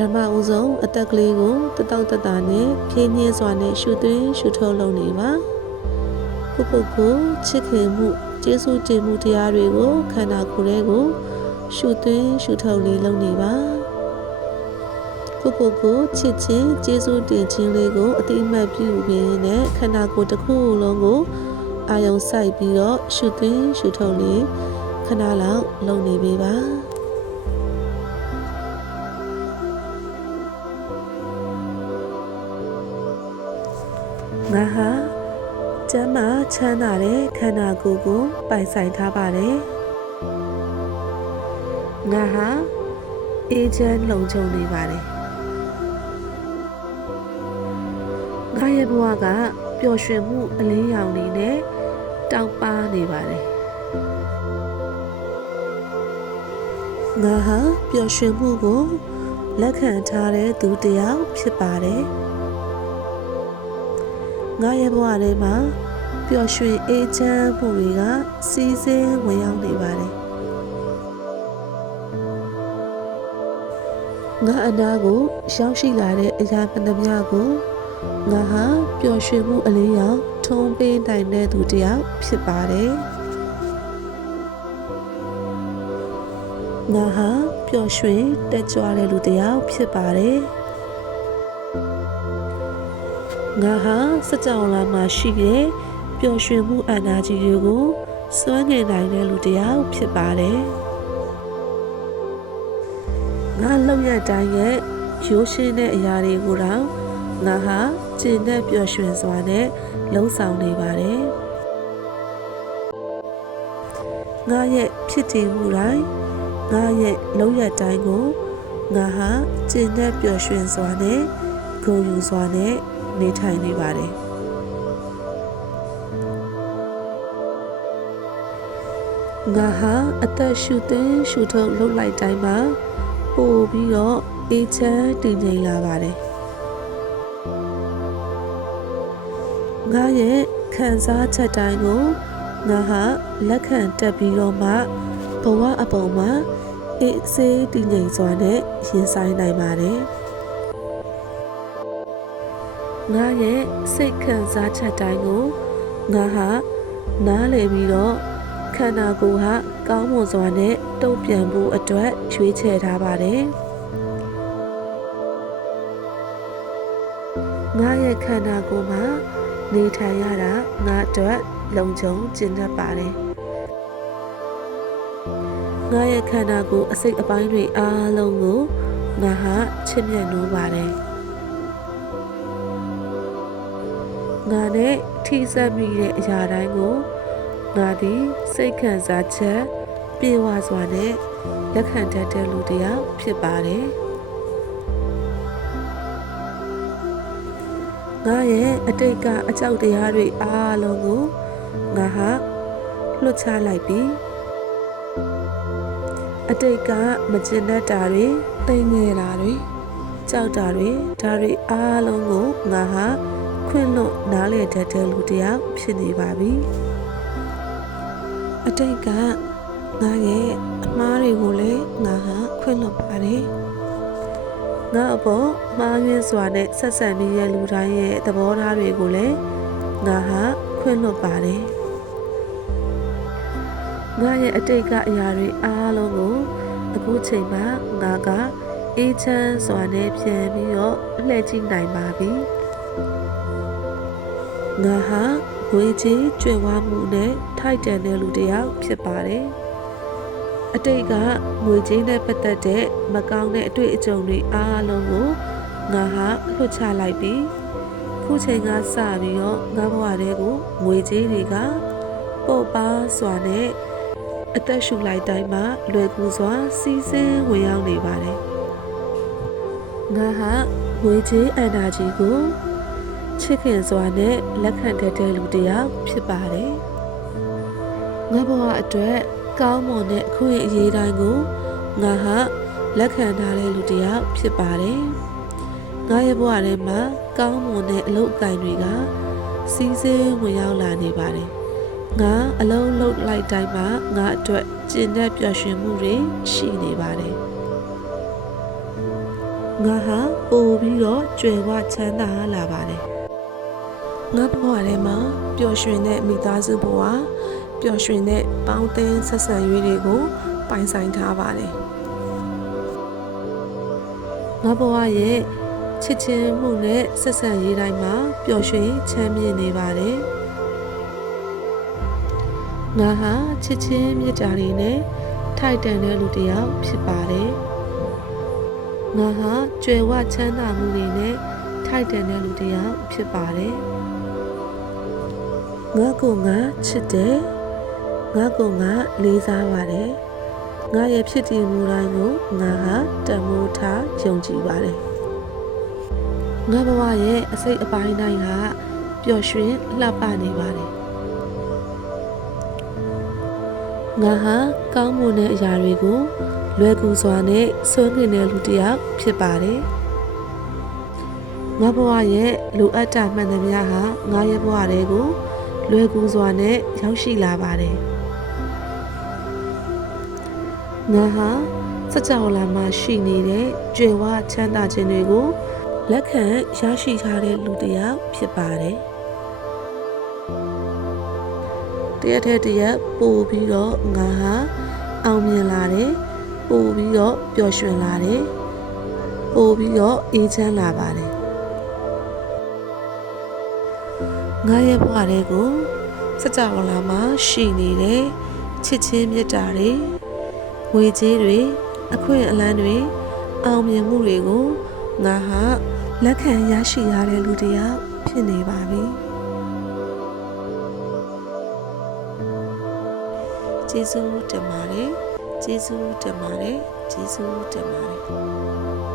ထမဦးဆုံးအသက်ကလေးကိုတတောက်တတာနဲ့ဖြင်းညင်းစွာနဲ့ရှူသွင်းရှူထုတ်လုပ်နေပါကိုချစ်ခင်မှုကျေးဇူးတင်မှုတရားတွေကိုခန္ဓာကိုယ်ရဲ့ကိုရှုသွင်းရှုထုတ်လေးလုပ်နေပါကိုချစ်ခြင်းကျေးဇူးတင်ခြင်းလေးကိုအတိအမှတ်ပြုပြီးနဲ့ခန္ဓာကိုယ်တစ်ခုလုံးကိုအာယုံစိုက်ပြီးတော့ရှုသွင်းရှုထုတ်လေးခဏလောက်လုပ်နေပေးပါငါဟာကျမ်းမာချမ်းသာတဲ့ခန္ဓာကိုယ်ကိုပိုင်ဆိုင်ထားပါတယ်ငါဟာအေးချမ်းလုံခြုံနေပါတယ်ငါရဲ့ဘဝကပျော်ရွှင်မှုအလင်းရောင်နေနဲ့တောက်ပနေပါတယ်ငါဟာပျော်ရွှင်မှုကိုလက်ခံထားတဲ့သူတစ်ယောက်ဖြစ်ပါတယ်ငါရဲ့ဘဝထဲမှာပျော်ရွှင်အေးချမ်းမှုတွေကစီးဆင်းဝင်ရောက်နေပါတယ်ငါအနာကိုရောက်ရှိလာတဲ့အရာမှန်သမျှကိုငါဟာပျော်ရွှင်မှုအလင်းရောင်ထုံးပေးနိုင်တဲ့သူတစ်ယောက်ဖြစ်ပါတယ်ငါဟာပျော်ရွှင်တက်ကြွတဲ့လူတစ်ယောက်ဖြစ်ပါတယ်ငါဟာစကြဝဠာမှာရှိတဲ့ပျော်ရွှင်မှုအာဏာကြီးတွေကိုစွမ်းငင်နိုင်တဲ့လူတစ်ယောက်ဖြစ်ပါတယ်ငါလုံရတိုင်းရဲ့ရိုးရှင်းတဲ့အရာတွေကိုတော့ငါဟာကျင့်တဲ့ပျော်ရွှင်စွာနဲ့လှုံ့ဆော်နေပါတယ်ငါရဲ့ဖြစ်တည်မှုတိုင်းငါရဲ့လုံရတိုင်းကိုငါဟာကျင့်တဲ့ပျော်ရွှင်စွာနဲ့ဂုဏ်ယူစွာနဲ့နေထိုင်နေပါတယ်ငါဟာအသက်ရှူသွင်းရှူထုတ်လုပ်လိုက်တိုင်းမှာပို့ပြီးတော့အေးချမ်းတည်ငြိမ်လာပါတယ်ငါရဲ့ခံစားချက်တိုင်းကိုငါဟာလက်ခံတက်ပြီးတော့မှဘဝအပေါ်မှာအေးဆေးတည်ငြိမ်စွာနဲ့ရင်ဆိုင်နိုင်ပါတယ်ငါရဲ့စိတ်ခံစားချက်တိုင်းကိုငါဟာနားလည်ပြီးတော့ခန္ဓာကိုယ်ဟာကောင်းမွန်စွာနဲ့တုံ့ပြန်ဖို့အတွက်ရွေးချယ်ထားပါတယ်ငါရဲ့ခန္ဓာကိုယ်မှာနေထိုင်ရတာငါအတွက်လုံခြုံကျဉ်တတ်ပါတယ်ငါရဲ့ခန္ဓာကိုယ်အစိတ်အပိုင်းတွေအားလုံးကိုငါဟာချစ်မြတ်နိုးပါတယ်ငါနဲ့ထိစပ်မိတဲ့အရာတိုင်းကိုငါသည်စိတ်ခံစားချက်ပြေဝစွာနဲ့လက်ခံတတ်တဲ့လူတစ်ယောက်ဖြစ်ပါတယ်ငါရဲ့အတိတ်ကအကြောက်တရားတွေအားလုံးကိုငါဟာလွတ်ချလိုက်ပြီးအတိတ်ကမကျင်တတ်တာတွေတိမ်ငယ်တာတွေကြောက်တာတွေဒါတွေအားလုံးကိုငါဟာခွင့်လွတ်နားလည်တတ်တဲ့လူတစ်ယောက်ဖြစ်နေပါပြီအတိတ်ကငါရဲ့အမှားတွေကိုလည်းငါဟာခွင့်လွတ်ပါတယ်ငါအပေါ်မှားယွင်းစွာနဲ့ဆက်ဆံနေတဲ့လူတိုင်းရဲ့သဘောထားတွေကိုလည်းငါဟာခွင့်လွတ်ပါတယ်ငါရဲ့အတိတ်ကအရာတွေအားလုံးကိုအခုချိန်မှာငါကအေးချမ်းစွာနဲ့ပြန်ပြီးတော့လှည့်ကြည့်နိုင်ပါပြီငါဟာငွေကြေးကြွယ်ဝမှုနဲ့ထိုက်တန်တဲ့လူတစ်ယောက်ဖြစ်ပါတယ်အတိတ်ကငွေကြေးနဲ့ပတ်သက်တဲ့မကောင်းတဲ့အတွေ့အကြုံတွေအားလုံးကိုငါဟာလွှတ်ချလိုက်ပြီးခုချိန်ကစပြီးတော့ငါဘဝထဲကိုငွေကြေးတွေကပို့ပါစွာနဲ့အသက်ရှူလိုက်တိုင်းမှာလွယ်ကူစွာစီးဆင်းဝင်ရောက်နေပါတယ်ငါဟာငွေကြေးအန္တရာယ်ကြီးကိုချစ်ခင်စွာနဲ့လက်ခံတတ်တဲ့လူတစ်ယောက်ဖြစ်ပါတယ်ငါဘဝအတွက်ကောင်းမွန်တဲ့အခွင့်အရေးတိုင်းကိုငါဟာလက်ခံထားတဲ့လူတစ်ယောက်ဖြစ်ပါတယ်ငါရဲ့ဘဝထဲမှာကောင်းမွန်တဲ့အလုပ်အကိုင်တွေကစီးဆင်းဝင်ရောက်လာနေပါတယ်ငါအလုံးလုံးလိုက်တိုင်းမှာငါအတွက်ကျင့်တဲ့ပျော်ရွှင်မှုတွေရှိနေပါတယ်င ငါဟာပိုပြီးတော့ကြွယ်ဝချမ်းသာလာပါတယ်ငါဘဝထဲမှာပျော်ရွှင်တဲ့မိသားစုဘဝပျော်ရွှင်တဲ့ပေါင်းသင်းဆက်ဆံရေးတွေကိုပိုင်ဆိုင်ထားပါတယ်ငါဘဝရဲ့ချစ်ချင်းမှုနဲ့ဆက်ဆံရေးတိုင်းမှာပျော်ရွှင်ချမ်းမြေ့နေပါတယ်ငါဟာချစ်ချင်းမေတ္တာတွေနဲ့ထိုက်တန်တဲ့လူတစ်ယောက်ဖြစ်ပါတယ်ငါဟာကြွယ်ဝချမ်းသာမှုတွေနဲ့ထိုက်တန်တဲ့လူတစ်ယောက်ဖြစ်ပါတယ်ငါကိုငါချစ်တယ်ငါကိုငါလေးစားပါတယ်ငါရဲ့ဖြစ်တည်မှုတိုင်းကိုငါဟာတန်ဖိုးထားယုံကြည်ပါတယ်ငါဘဝရဲ့အစိတ်အပိုင်းတိုင်းဟာပျော်ရွှင်လှပနေပါတယ်ငါဟာကောင်းမွန်တဲ့အရာတွေကိုလွယ်ကူစွာနဲ့ဆွေးနွေးတဲ့လူတစ်ယောက်ဖြစ်ပါတယ်ငါဘဝရဲ့လိုအပ်တာမှန်သမျှဟာငါရဲ့ဘဝတွေကိုလွယ်ကူစွာနဲ့ရောက်ရှိလာပါတယ်ငါဟာစကြဝဠာမှာရှိနေတဲ့ကြွယ်ဝချမ်းသာခြင်းတွေကိုလက်ခံရရှိထားတဲ့လူတစ်ယောက်ဖြစ်ပါတယ်တရက်တရက်ပို့ပြီးတော့ငါဟာအောင်မြင်လာတယ်ပို့ပြီးတော့ပျော်ရွှင်လာတယ်ပို့ပြီးတော့အေးချမ်းလာပါတယ်ငါရဲ့ဘဝတွေကိုစကြဝဠာမှာရှိနေတဲ့ချစ်ချင်းမေတ္တာတွေငွေကြေးတွေအခွင့်အလမ်းတွေအောင်မြင်မှုတွေကိုငါဟာလက်ခံရရှိရတဲ့လူတစ်ယောက်ဖြစ်နေပါပြီကျေးဇူးတင်ပါတယ်ကျေးဇူးတင်ပါတယ်ကျေးဇူးတင်ပါတယ်